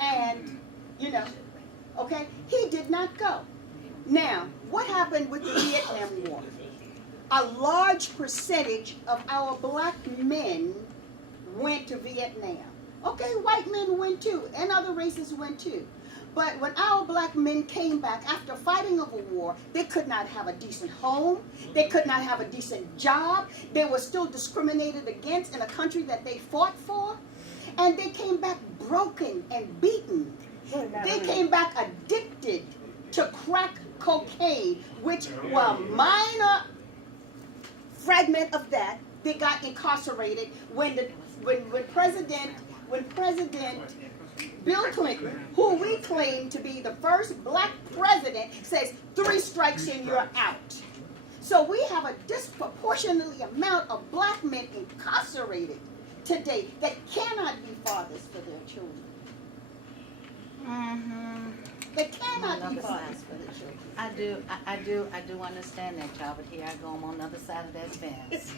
And, you know, okay, he did not go. Now, what happened with the Vietnam War? A large percentage of our black men went to Vietnam. Okay, white men went too, and other races went too. But when our black men came back after fighting of a war, they could not have a decent home. They could not have a decent job. They were still discriminated against in a country that they fought for. And they came back broken and beaten. They came back addicted to crack cocaine, which were minor fragment of that. They got incarcerated when President Bill Clinton, who we claim to be the first black president, says 3 strikes and you're out. So we have a disproportionately amount of black men incarcerated today that cannot be fathers for their children. They cannot be fathers for their children. I do understand that, y'all, but here I go, I'm on the other side of that fence.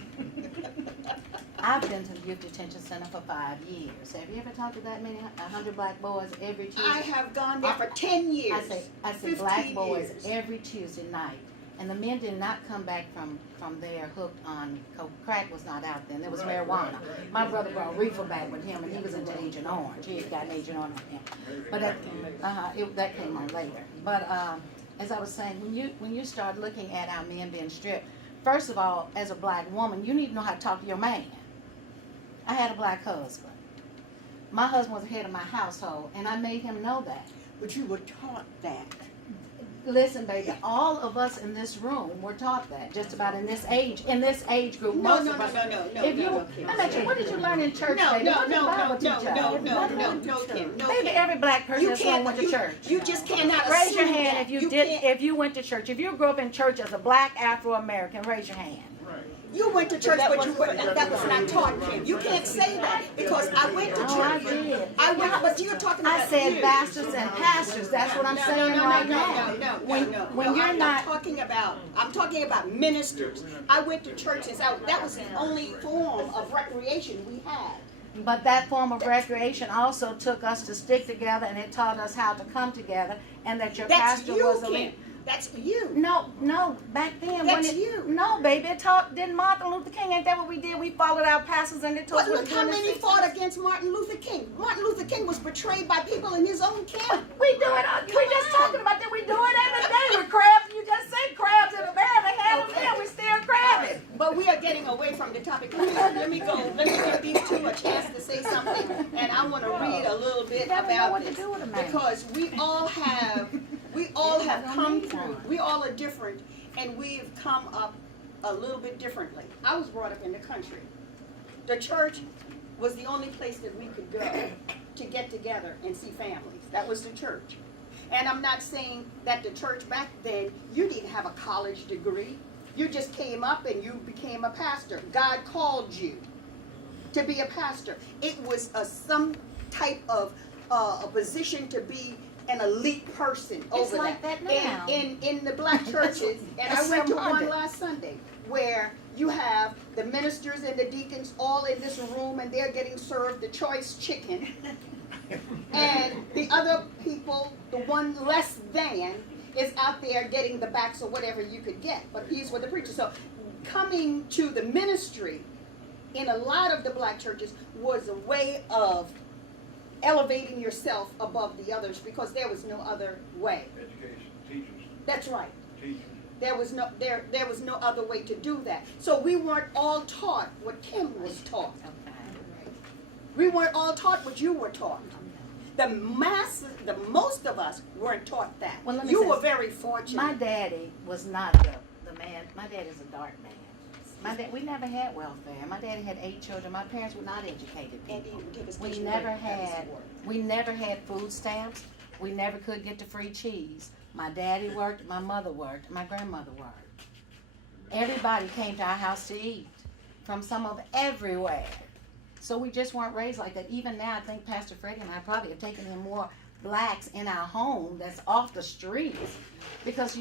I've been to the Youth Detention Center for 5 years. Have you ever talked to that many, 100 black boys every Tuesday? I have gone there for 10 years. I say black boys every Tuesday night. And the men did not come back from there hooked on coke. Crack was not out then. There was marijuana. My brother brought reefer back with him, and he was into Agent Orange. He had gotten Agent Orange on him. But that came on later. But as I was saying, when you start looking at our men being stripped, first of all, as a black woman, you need to know how to talk to your man. I had a black husband. My husband was the head of my household, and I made him know that. But you were taught that. Listen, baby, all of us in this room were taught that, just about in this age group. No, most of us. Kim. I bet you, what did you learn in church, baby? No, What did the Bible teach us? Kim. No, Baby, Kim. every black person in this room went to church. You just cannot Raise your assume hand that. if you did. If you went to church. If you grew up in church as a black Afro-American, raise your hand. You went to church, but that was not taught, Kim. You can't say that because I went to church. Oh, I did. I went, but you're talking about. I said pastors and pastors. That's what I'm saying right now. When you're not. I'm talking about ministers. I went to churches. That was the only form of recreation we had. But that form of recreation also took us to stick together, and it taught us how to come together, and that your pastor was a leader. That's you. No, back then. That's you. No, baby, didn't Martin Luther King, ain't that what we did? We followed our pastors and they told us But look how many fought against Martin Luther King. Martin Luther King was betrayed by people in his own camp. We do it, we're just talking about that, we do it every day with crabs. You just say crabs in a bear, they have them there, we still crabbing. But we are getting away from the topic. Let me give these two a chance to say something, and I want to read a little bit about this. Because we all have come through, we all are different, and we've come up a little bit differently. I was brought up in the country. The church was the only place that we could go to get together and see families. That was the church. And I'm not saying that the church back then, you didn't have a college degree. You just came up and you became a pastor. God called you to be a pastor. It was some type of a position to be an elite person over like that now. In the black churches, and I went to one last Sunday where you have the ministers and the deacons all in this room, and they're getting served the choice chicken, and the other people, the one less than, is out there getting the backs or whatever you could get. But these were the preachers. So coming to the ministry in a lot of the black churches was a way of elevating yourself above the others because there was no other way. Education, teachers. That's right. Teachers. There was no other way to do that. So we weren't all taught what Kim was taught. We weren't all taught what you were taught. The most of us weren't taught that. Well, you were very fortunate. My daddy was not the man. My dad is a dark man. We never had welfare. My daddy had 8 children. My parents were not educated people. We never had food stamps. We never could get the free cheese. My daddy worked, my mother worked, my grandmother worked. Everybody came to our house to eat from some of everywhere. So we just weren't raised like that. Even now, I think Pastor Freddie and I probably have taken in more blacks in our home that's off the streets because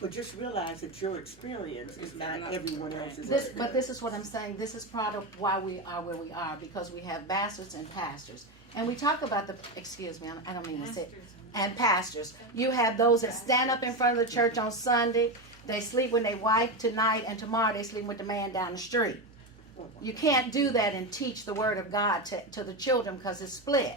But just realize that your experience is not everyone else's. But this is what I'm saying. This is part of why we are where we are, because we have bastards and pastors. And we talk about excuse me, I don't mean to say, and pastors. You have those that stand up in front of the church on Sunday. They sleep with their wife tonight, and tomorrow they sleep with the man down the street. You can't do that and teach the word of God to the children because it's split.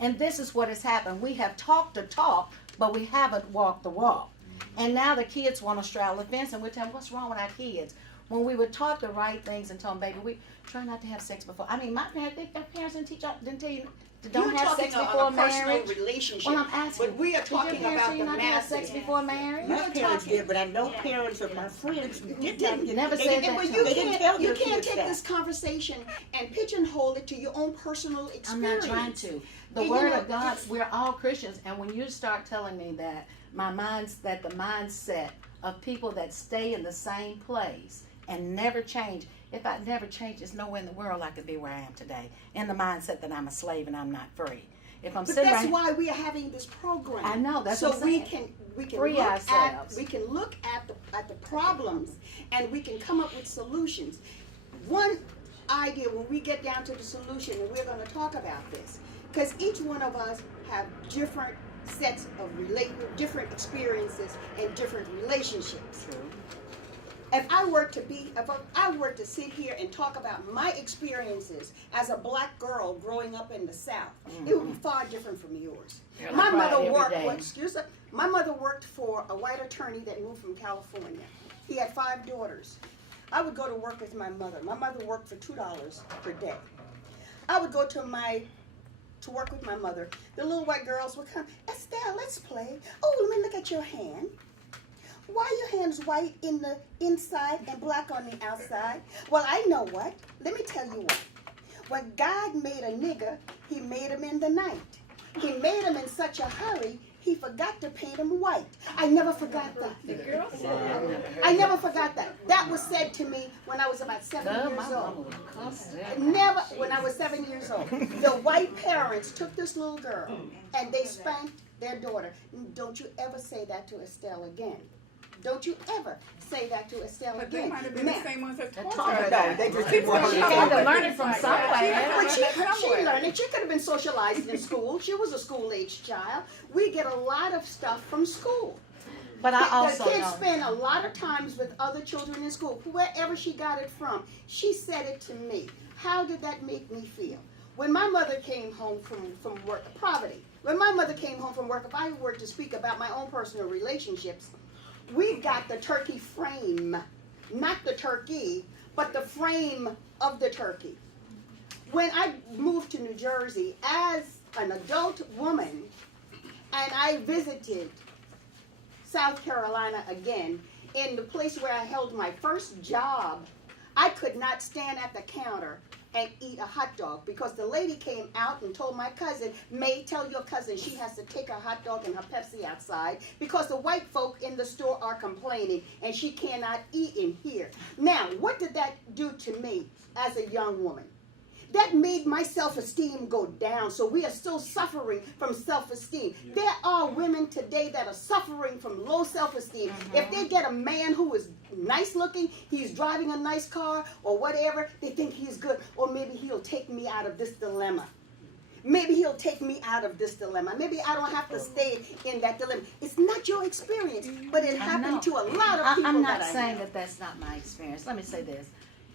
And this is what has happened. We have talked the talk, but we haven't walked the walk. And now the kids want to straddle the fence, and we're telling them, what's wrong with our kids? When we were taught the right things and told them, baby, we try not to have sex before. I mean, my parents, their parents didn't tell you to don't have sex before marriage. Relationship. Well, I'm asking. But we are talking about the not to have sex masses. before marriage? My parents did, but I know parents of my friends didn't. Never They said didn't- that. But you they didn't tell can't, you their can't kids take that. this conversation and pigeonhole it to your own personal experience. I'm not trying to. The You word know, of God, it's- we're all Christians, and when you start telling me that the mindset of people that stay in the same place and never change, if I never change, there's nowhere in the world I could be where I am today. In the mindset that I'm a slave and I'm not free. If I'm But sitting that's right, why we are having this program. I know, that's so what I'm we saying. can Free look ourselves. we can look at the problems, and we can come up with solutions. One idea when we get down to the solution, and we're going to talk about this, because each one of us have different sets of different experiences and different relationships. True. If I were to sit here and talk about my experiences as a black girl growing up in the South, it would be far different from yours. You're My like mother crying worked. every day. My mother worked for a white attorney that moved from California. He had 5 daughters. I would go to work with my mother. My mother worked for $2 per day. I would go to work with my mother. The little white girls would come. Estelle, let's play. Oh, let me look at your hand. Why are your hands white in the inside and black on the outside? Well, I know what. Let me tell you what. When God made a nigger, he made him in the night. He made him in such a hurry, he forgot to paint him white. I never forgot that. I never forgot that. That was said to me when I was about 7 years old. Never, when I was 7 years old. The white parents took this little girl and they spanked their daughter. Don't you ever say that to Estelle again. Don't you ever say that to Estelle But they again. might have been the same ones that taught taught her her that. They just She didn't want was- to She had to learn it from somewhere. But she Somewhere. learned it. She could have been socialized in school. She was a school-age child. We get a lot of stuff from school. But I The also kids know. spend a lot of times with other children in school. Wherever she got it from, she said it to me. How did that make me feel? When my mother came home from work, Providence, when my mother came home from work, if I were to speak about my own personal relationships, we got the turkey frame, not the turkey, but the frame of the turkey. When I moved to New Jersey as an adult woman, and I visited South Carolina again, in the place where I held my first job, I could not stand at the counter and eat a hot dog because the lady came out and told my cousin, May, tell your cousin she has to take her hot dog and her Pepsi outside because the white folk in the store are complaining and she cannot eat in here. Now, what did that do to me as a young woman? That made my self-esteem go down. So we are still suffering from self-esteem. There are women today that are suffering from low self-esteem. If they get a man who is nice looking, he's driving a nice car or whatever, they think he's good. Or maybe he'll take me out of this dilemma. Maybe he'll take me out of this dilemma. Maybe I don't have to stay in that dilemma. It's not your experience, but it happened to a lot of people I'm not that I saying know. that that's not my experience. Let me say this.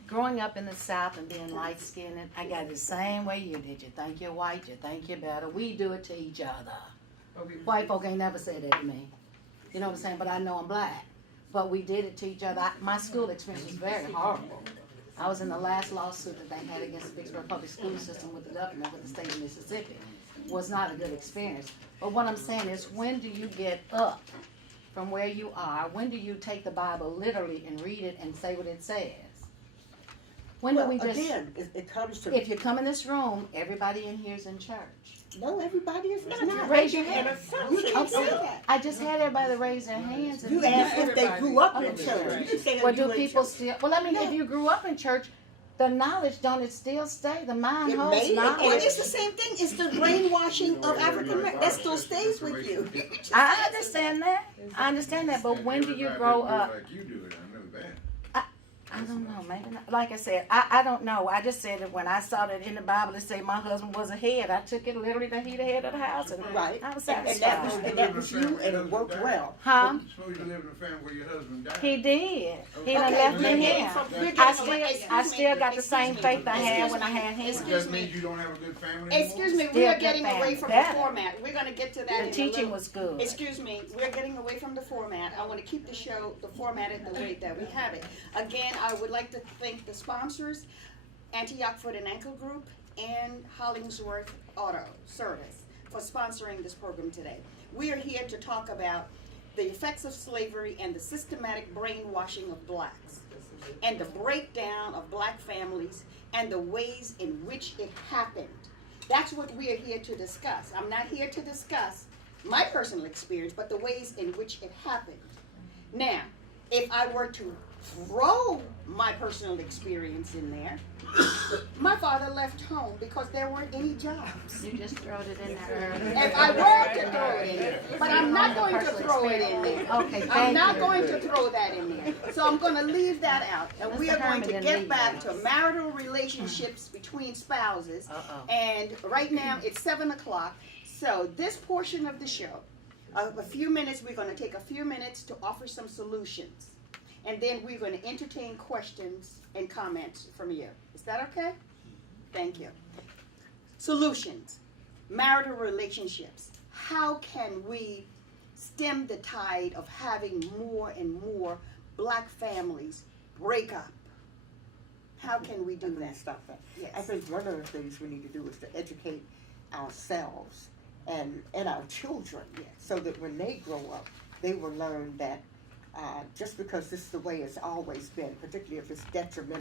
Growing up in the South and being light-skinned, I got it the same way you did. You think you're white, you think you're better. We do it to each other. White folk ain't never said that to me. You know what I'm saying? But I know I'm black. But we did it to each other. My school experience was very horrible. I was in the last lawsuit that they had against the Vicksburg public school system with the government, with the state of Mississippi. It was not a good experience. But what I'm saying is, when do you get up from where you are? When do you take the Bible literally and read it and say what it says? When do Well, we just, again, it comes to, if you come in this room, everybody in here is in church. no, everybody is not. not. Raise your hand. You can't say that. I just had everybody raise their hands. And You asked if they everybody. grew up in Okay. church. You didn't say Well, if you do went people church. still, well, I mean, if you grew up in church, the knowledge, don't it still stay? The mind It holds may, Well, knowledge. it's the same thing. It's the brainwashing of African Americans. That still stays with you. I understand that. I understand that, but when do you grow up? Like you do it, I know that. I don't know, maybe not. Like I said, I don't know. I just said that when I saw that in the Bible, it said my husband was a head. I took it literally that he the head of the house, and Right. I was And satisfied. that was you, and it worked well. Huh? Suppose you live in a family where your husband died. He did. He done Okay, left we're me getting here. from- we're I getting still, away- I excuse still me, got the same excuse me, faith I had excuse when I me, had him. Does excuse that me. mean you don't have a good family anymore? Excuse me, we Still are good getting away family. from Better. the format. We're gonna get to that in The a teaching little. was good. Excuse me, we're getting away from the format. I wanna keep the show, the formatted the way that we have it. Again, I would like to thank the sponsors, Antioch Foot and Ankle Group and Hollingsworth Auto Service for sponsoring this program today. We are here to talk about the effects of slavery and the systematic brainwashing of blacks, and the breakdown of black families and the ways in which it happened. That's what we are here to discuss. I'm not here to discuss my personal experience, but the ways in which it happened. Now, if I were to throw my personal experience in there, my father left home because there weren't any jobs. You just throwed it in there. If I were to throw it in there, but I'm not going to throw it in there. Okay, I'm thank not you. going to throw that in there. So I'm gonna leave that out. And we Mr. are going Herman to didn't get leave back that. to marital relationships between spouses. Uh-oh. And right now, it's 7 o'clock. So this portion of the show, a few minutes, we're gonna take a few minutes to offer some solutions. And then we're gonna entertain questions and comments from you. Is that okay? Thank you. Solutions, marital relationships. How can we stem the tide of having more and more black families break up? How can we do I'm gonna that? stop that. Yes. I think one of the things we need to do is to educate ourselves and our children, Yes. so that when they grow up, they will learn that just because this is the way it's always been, particularly if it's detrimental